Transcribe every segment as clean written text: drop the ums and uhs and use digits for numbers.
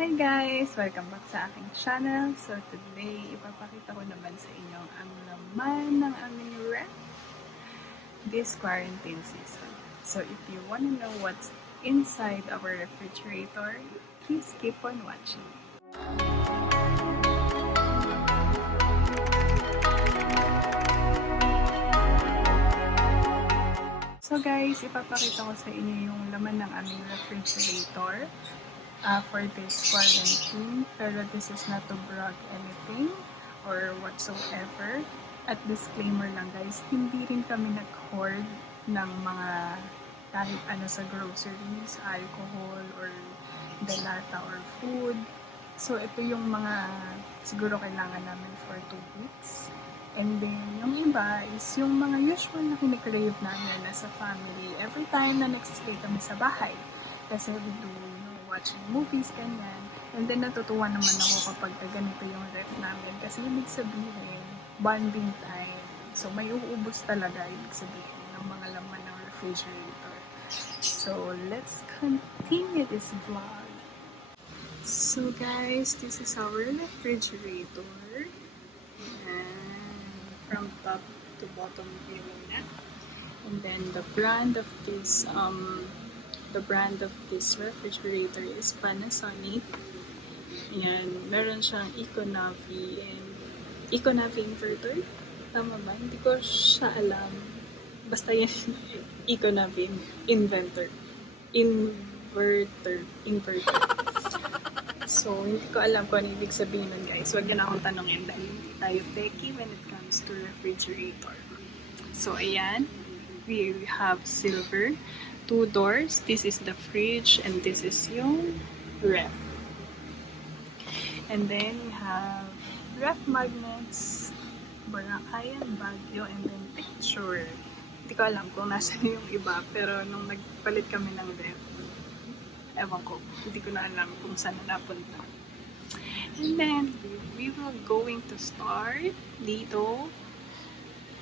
Hi guys! Welcome back sa aking channel. So today, ipapakita ko naman sa inyo ang laman ng aming ref this quarantine season. So if you wanna know what's inside our refrigerator, please keep on watching. So guys, ipapakita ko sa inyo yung laman ng aming refrigerator for this quarantine. Pero this is not to brag anything or whatsoever. At disclaimer lang guys, hindi rin kami nag-hoard ng mga kahit ano sa groceries, alcohol, or delata or food. So ito yung mga siguro kailangan namin for 2 weeks. And then, yung iba is yung mga usual na kinikrave namin as a family every time na nagsistay kami sa bahay. Kasi we do, watching movies, ganyan. And then, natutuwa naman ako kapag ganito yung ref namin. Kasi ibig sabihin, bonding time. So, may uubos talaga, ibig sabihin, ng mga laman ng refrigerator. So, let's continue this vlog. So, guys, this is our refrigerator. From top to bottom view na. And then the brand of this refrigerator is Panasonic. Ayan, meron siyang Econavi inverter. Tama ba? Hindi ko siya alam. Basta yan, Econavi inverter. So, hindi ko alam kung ano ibig sabihin nun, guys. Huwag niyo na akong tanongin dahil hindi tayo techy when it comes to refrigerator. So, ayan. We have silver. 2 doors. This is the fridge and this is yung ref. And then, we have ref magnets, Boracay and Baguio, and then picture. Hindi ko alam kung nasa yung iba, pero nung nagpalit kami ng ref, ewan ko, hindi ko na alam kung saan na napunta. And then, we will going to start dito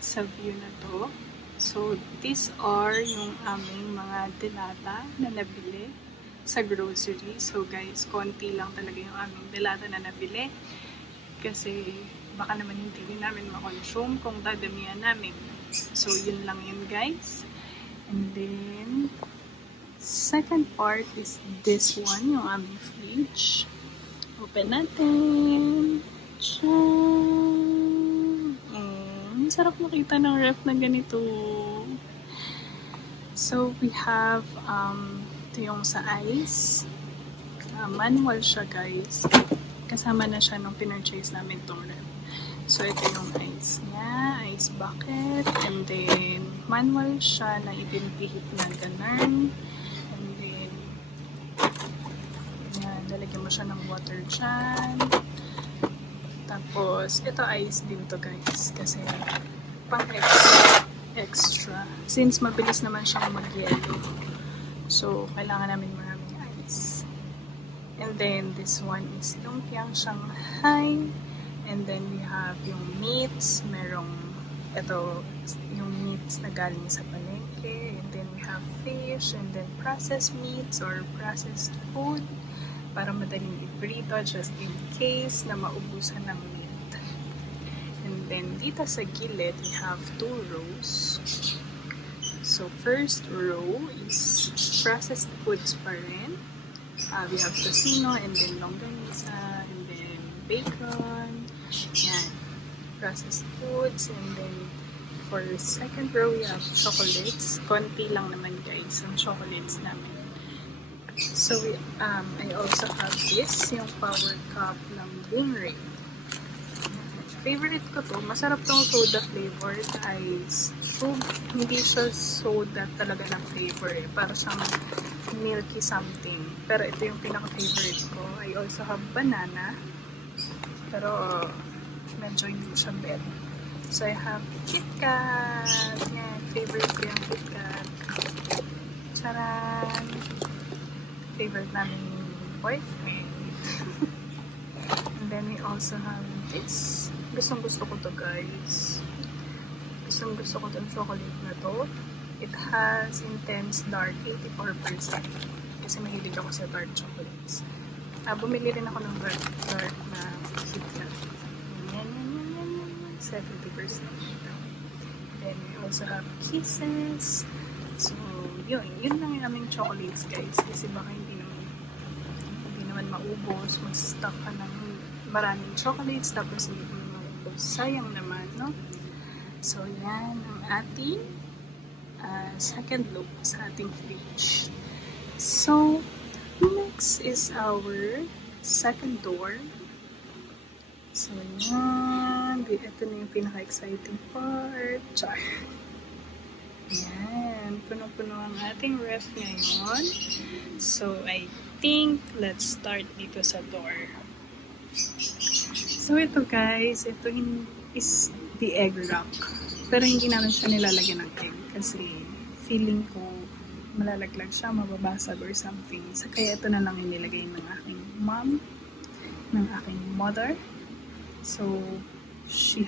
sa view na to. So, these are yung aming mga delata na nabili sa grocery. So, guys, konti lang talaga yung aming delata na nabili. Kasi, baka naman hindi rin namin makonsume kung dadamihan namin. So, yun lang yun, guys. And then, second part is this one, yung aming fridge. Open natin. Sarap makita ng ref na ganito. So, we have ito yung sa ice. Manual siya, guys. Kasama na siya nung pinurchase namin itong ref. So, ito yung ice niya. Ice bucket. And then, manual siya na ipinipihit na ganun. And then, yan, lalagyan mo siya ng water dyan. Tapos, ito ice din to, guys. Kasi, pang extra. Since mabilis naman siyang mag-yellow. So, kailangan namin maraming ice. And then, this one is lumpiang Shanghai. And then, we have yung meats. Merong, ito, yung meats na galing sa palengke. And then, we have fish. And then, processed meats or processed food. Para madaling iprito just in case na maubusan ng meat. And then, dito sa gilid, we have 2 rows. So, first row is processed foods pa rin. We have tocino, and then longganisa, and then bacon. Yan. Processed foods, and then for second row, we have chocolates. Konti lang naman, guys, ang chocolates namin. So, I also have this, yung power cup ng Boomerang. Favorite ko to. Masarap tong soda flavored ice. So, hindi siya soda talaga ng flavor. Para siyang milky something. Pero ito yung pinaka-favorite ko. I also have banana. Pero, medyo hindi ko siya bet. So, I have KitKat. Yan, favorite ko yung KitKat. Charan! Favorite namin yung boyfriend. And then we also have this. Gustong-gusto ko to, guys. Gustong-gusto ko tong chocolate na to. It has intense dark 84%. Kasi mahilig ako sa dark chocolates. Bumili rin ako ng dark na KitKat. Yan, 70%. Then we also have Kisses. So, yun lang yung aming chocolates, guys. Kasi baka hindi naman maubos. Mag-stock ka ng maraming chocolates tapos hindi mo maubos. Sayang naman, no? So, yan ang ating second look sa ating fridge. So, next is our second door. So, yan. Ito na yung pinaka-exciting part. Char. Yan. Puno-puno ang ating ref ngayon. So, I think let's start dito sa door. So, ito guys. Ito is the egg wrap. Pero hindi namin siya nilalagyan ng egg. Kasi feeling ko malalaglag siya, mababasag or something. So, kaya ito na lang yung nilagay ng aking mom, ng aking mother. So, we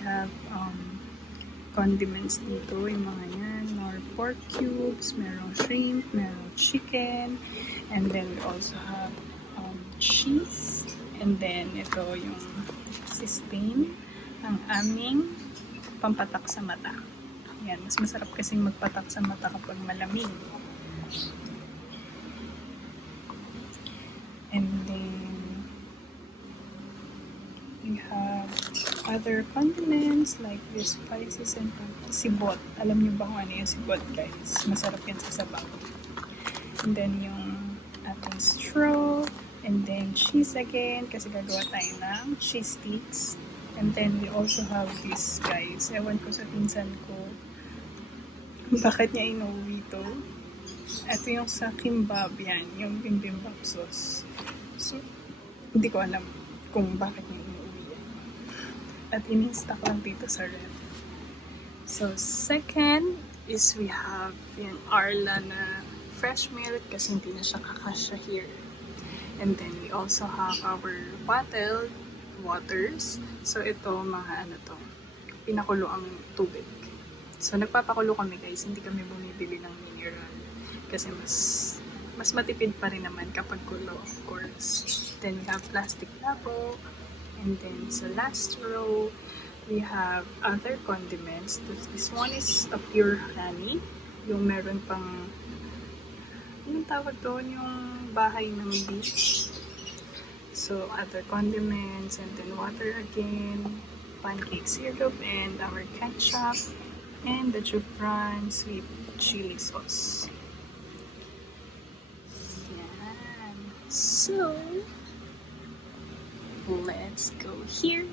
have condiments dito, yung mga yan. More pork cubes, merong shrimp, merong chicken, and then we also have cheese. And then, ito yung sustain, ang aming pampatak sa mata. Yan, mas masarap kasing magpatak sa mata kapag malamig. And then, we have other condiments like the spices and sibot. Alam niyo ba kung ano yung sibot, guys? Masarap yan sa sabaw. And then, yung ating straw. And then, cheese again, kasi gagawa tayo ng cheese sticks. And then, we also have this, guys. Ewan ko sa pinsan ko. Bakit niya inuwi ito? Ito yung sa kimbab yan. Yung bibimbap sauce. So, hindi ko alam kung bakit niya inuwi yan. At in-stock lang dito sa ref. So, second is we have yung Arla na fresh milk kasi hindi na siya kakasya here. And then, we also have our bottled waters. So, ito, mga ano to, pinakulo ang tubig. So, nagpapakulo kami, guys. Hindi kami bumibili ng mineral. Kasi mas matipid pa rin naman kapag kulo, of course. Then, we have plastic labo. And then, sa last row, we have other condiments. This one is a pure honey. Yung meron pang, anong tawag doon? Yung bahay ng beach. So, other condiments, and then water again, pancake syrup, and our ketchup, and the Jufran sweet chili sauce. Yan. So, let's go here.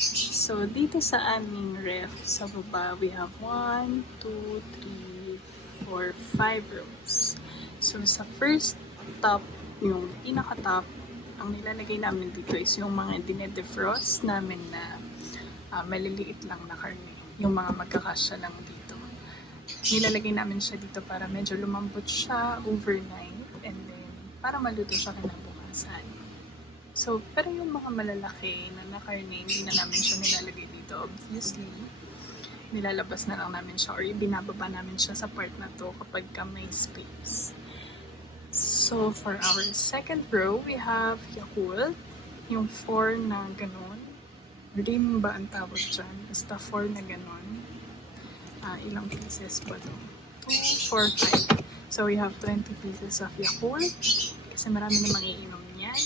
So, dito sa aming ref, sa baba, we have 1, 2, 3, 4, 5 rows. So, sa first top, yung pinaka-top, ang nilalagay namin dito is yung mga dinedefrost namin na maliliit lang na karne. Yung mga magkakasya lang dito. Nilalagay namin siya dito para medyo lumambot siya overnight and then para maluto siya kinabukasan. So, pero yung mga malalaki na karne, hindi na namin siya nilalagay dito. Obviously, nilalabas na lang namin siya or ibinababa namin siya sa part na to kapag may space. So, for our second row, we have Yakult. Yung 4 na ganon. Rim ba ang tawag dyan? Basta 4 na ganon. Ilang pieces ba to? 2, 4, 5. So, we have 20 pieces of Yakult. Kasi marami na mangiinom niyan.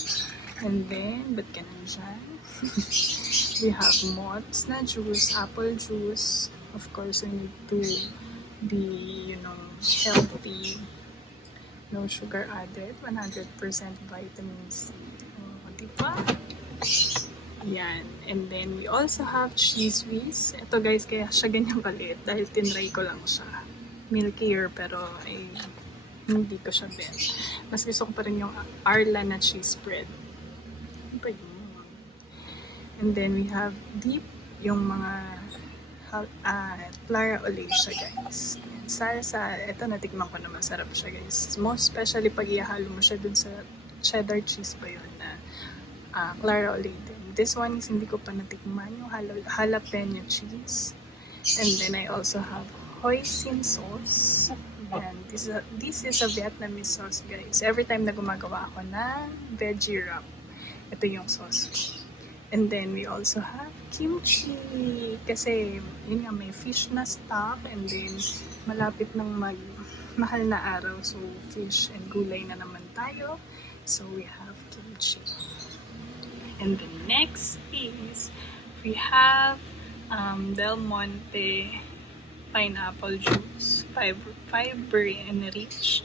And then, ba't ka nandyan? We have mots na juice, apple juice. Of course, we need to be, healthy. No sugar added. 100% vitamin C. Diba? Yan. And then, we also have cheese whiz. Ito guys, kaya siya ganyan kalit dahil tinry ko lang siya. Milkier, pero hindi ko siya bet. Mas gusto ko pa rin yung Arla na cheese spread. Ano ba yun? And then, we have deep yung mga Clara Olacia, guys. Salsa, ito natikman ko na masarap siya, guys. Most especially pag ihalo mo siya dun sa cheddar cheese ba yun na Clara Olacia. This one is hindi ko pa natikman, yung jalapeno cheese. And then I also have hoisin sauce. And this is a Vietnamese sauce, guys. Every time na gumagawa ako ng veggie wrap, ito yung sauce ko. And then we also have kimchi. Kasi yun nga, may fish na stock. And then malapit ng mahal na araw. So fish and gulay na naman tayo. So we have kimchi. And the next is we have Del Monte pineapple juice, fiber and rich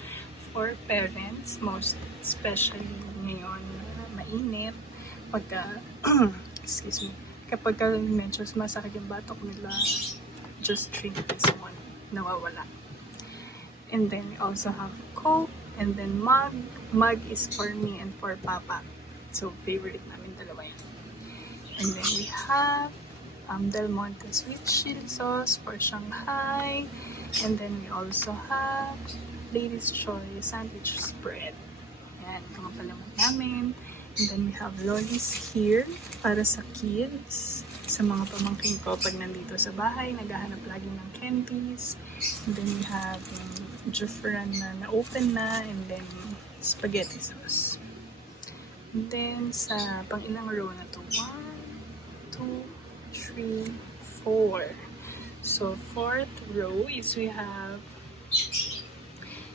for parents, most especially ngayon na mainit, pagka excuse me, kapag medyo masakit yung batok nila, just drink this one, nawawala. And then we also have Coke, and then mug is for me and for Papa, so favorite namin dalawa yan. And then we have Del Monte sweet chili sauce for Shanghai. And then we also have Lady's Choice sandwich spread. Yan, mga palaman namin. And then we have lollies here para sa kids. Sa mga pamangkin ko pag nandito sa bahay, naghahanap lagi ng candies. And then we have yung Jufran na na-open na. And then spaghetti sauce. And then sa pang ilang row na to? 1, 2, 3, 4. So fourth row is we have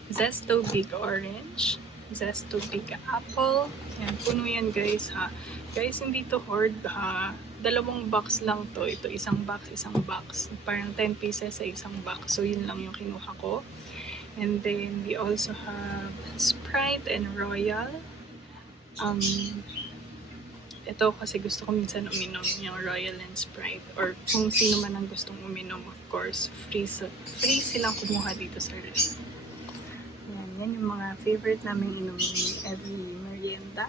Zesto Big Orange, Zesto Big Apple. Yan, puno yan guys ha. Guys, hindi to hoard ha. 2 box lang to. Ito isang box. Parang 10 pieces sa isang box. So yun lang yung kinuha ko. And then we also have Sprite and Royal. Ito kasi gusto ko minsan uminom yung Royal and Sprite. Or kung sino man ang gustong uminom, of course, free silang kumuha dito sa ref. Yan yung mga favorite namin inumin every merienda.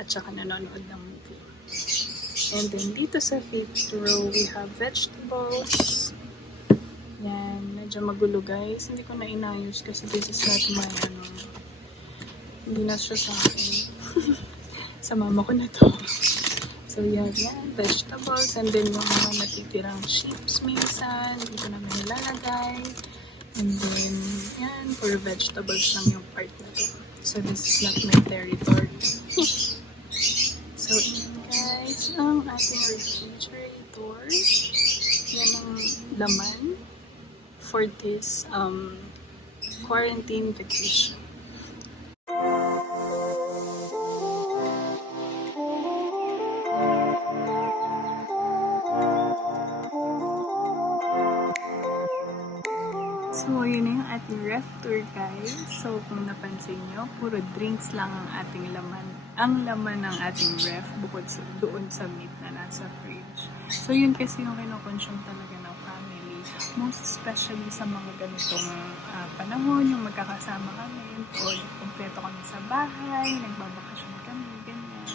At saka nanonood ng movie. And then dito sa fifth row, we have vegetables. Yan, medyo magulo guys. Hindi ko na inayos kasi this is not my hindi na siya sa akin. Sa mama ko na to. So yan, vegetables, and then yung mga natitirang chips minsan, dito namin nilalagay. And then, yan, for vegetables lang yung part na to. So this is not my territory. So yan guys, ang ating refrigerator. Yan ang laman for this quarantine vacation. So, yun na yung ating ref tour guys. So, kung napansin nyo, puro drinks lang ang ating laman. Ang laman ng ating ref bukod doon sa meat na nasa fridge. So, yun kasi yung kinoconsume talaga ng family. Most especially sa mga ganitong panahon, yung magkakasama kami, o kumpleto kami sa bahay, nagbabakasyon kami, ganyan.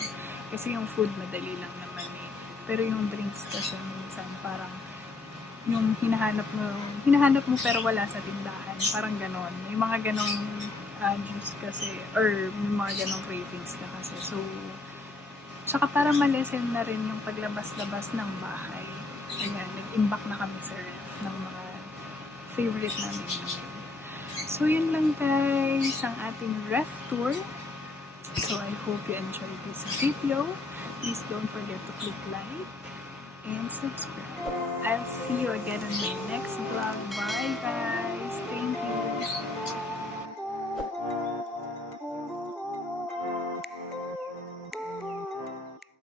Kasi yung food madali lang naman eh. Pero yung drinks kasi minsan parang yung hinahanap mo pero wala sa tindahan. Parang ganon. May mga ganong juice kasi, or may mga ganong cravings ka kasi. So, saka para malesen na rin yung paglabas-labas ng bahay. Ayan, nag-imbak na kami sa ref ng mga favorite namin. So, yun lang guys, ang ating ref tour. So, I hope you enjoyed this video. Please don't forget to click like and subscribe. I'll see you again in my next vlog. Bye guys. Thank you.